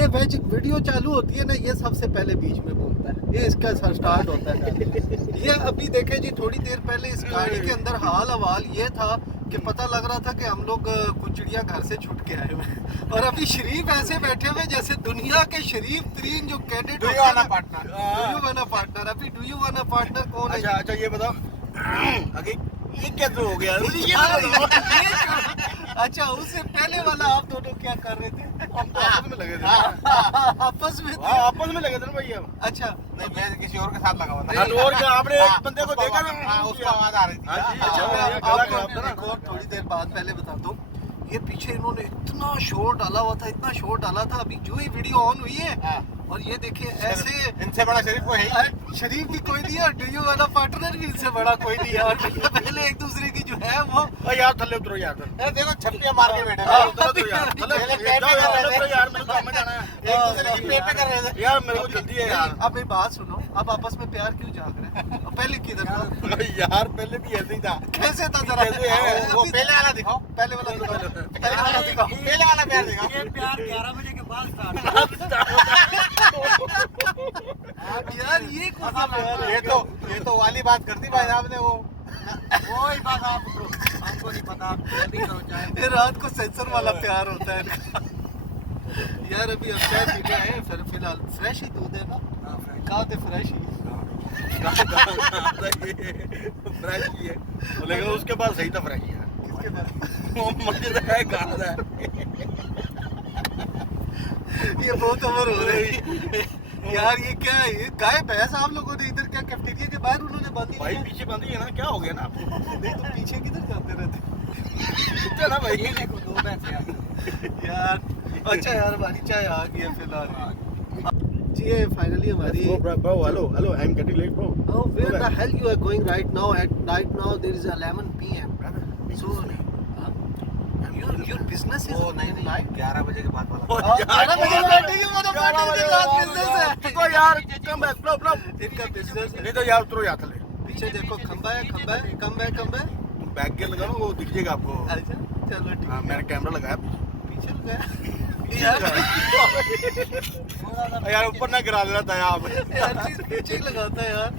ये वीडियो चालू होती है ना, ये सबसे पहले बीच में बोलता है, ये इसका स्टार्ट होता है। ये अभी देखे जी, थोड़ी देर पहले इस गाड़ी के अंदर हाल अवाल ये था कि पता लग रहा था कि हम लोग कुछ चिड़िया घर से छुट के आए हुए, और अभी शरीफ ऐसे बैठे हुए जैसे दुनिया के शरीफ तरीन जो कैडेट होते हैं ना, डू यू वाना पार्टनर। अभी डू यू वाना पार्टनर कौन है? अच्छा ये बताओ आगे ये क्या हो गया? अच्छा, उससे पहले वाला आप दोनों क्या कर रहे थे? हम तो आपस में लगे थे। आपस में आपस में लगे थे ना भैया। अच्छा, नहीं, मैं किसी और के साथ लगा हुआ था। और क्या आपने एक बंदे को देखा ना? उसको आवाज आ रही थी। अच्छा, मैं गला आपको खराब था ना। एक और थोड़ी देर बाद पहले बताता हूँ। ये पीछे इन्होंने इतना शोर डाला हुआ था, इतना शोर डाला था, अभी जो ही वीडियो ऑन हुई है और ये देखिए ऐसे, इनसे बड़ा शरीफ कोई है ही। शरीफ भी कोई नहीं है और डीयू वाला पार्टनर भी इनसे बड़ा कोई नहीं है। और पहले एक दूसरे की जो है वो, यार थल्ले उतरो यार। देखो छप्पियां मार के बैठे यार हैं। उतरो यार। पहले पेट पे कर रहे थे। यार मेरे को काम जाना है। एक दूसरे की पेट पे कर रहे थे। यार मेरे को जल्दी है यार। अब एक बात सुनो, अब आपस में प्यार क्यों जाग रहे हैं? पहले किधर था? यार पहले भी ऐसे ही था। कैसे था जरा? कैसे है? वो पहले वाला दिखाओ। पहले वाला दिखाओ, पहले वाला दिखाओ। पहले वाला प्यार दिखाओ। ये प्यार 11 बजे के बाद स्टार्ट। यार ये कौन सा प्यार है? ये तो वाली बात करती भाई साहब ने वो। कोई बात हमको नहीं पता, आप जल्दी करो चाहे। ये रात को सेंसर वाला प्यार होता है इनका। यार अभी अब चाय पीने आए, फिर फिलहाल फ्रेश ही दूध है ना? कहाँ थे फ्रेश ही? फ्रेश ही है, लेकिन उसके बाद सही था फ्रेश यार। किसके पास? वो मजे है गाना है। ये बहुत ओवर हो रही है यार। ये क्या है? ये गाय भैंस आप लोगों ने इधर क्या कैफेटेरिया के बाहर उन्होंने बांधी हुई भाई है? पीछे बांधी है ना, क्या हो गया ना आपको? नहीं तो पीछे किधर जाते रहते चला भाई। ये देखो 2 भैंसे यार? अच्छा यार, हमारी चाय आ गई है फिलहाल जी। ये फाइनली हमारी bro, hello, I'm getting late, bro. Oh, where the hell you are going right now? Right now there is 11 p.m. So your business is वो नहीं right? 11 बजे के बाद वाला। 11 बजे बैठे ही वाला पार्टनर के साथ business है। देखो यार, कम बैक, bro. इनका business है। नहीं तो यार उतरो यार थले। पीछे देखो, खंबा है, कम है। बैक गियर लगाओ, वो दिख जाएगा आपको। अच्छा चलो ठीक हाँ, है। मैंने कैमरा लगाया पीछे लगाया यार। यार ऊपर ना गिरा देना था आप। यार चीज पीछे ही लगाता है यार।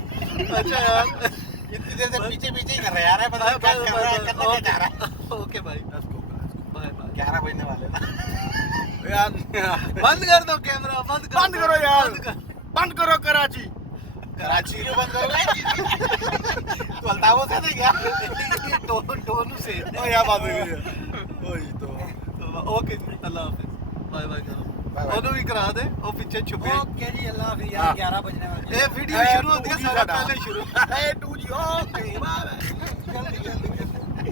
अच्छा यार, इतनी देर से पीछे पीछे ही कर रहे यार। पता नहीं क्या कर रहा है, करने क्या जा रहा है। ओके भाई, बाय बाय। 11 बजने वाले ना। यार बंद कर दो कैमरा, बंद करो यार, बंद करो कराची। कराची क्यों बंद करोगे? तू अल्ताफों से थे क्या? दोनों से। ओ यार बात हुई है। वही तो। ओके जी, अल्लाह हाफिज, बाय बाय करो। Bye bye. दोनों भी करा दे, वो पीछे छुपे। ओके जी, अल्लाह हाफिज़ यार। 11 बजने वाले। ए वीडियो शुरू होती है, सारा पहले शुरू। ए टू जी ओके बाय। जल्दी जल्दी।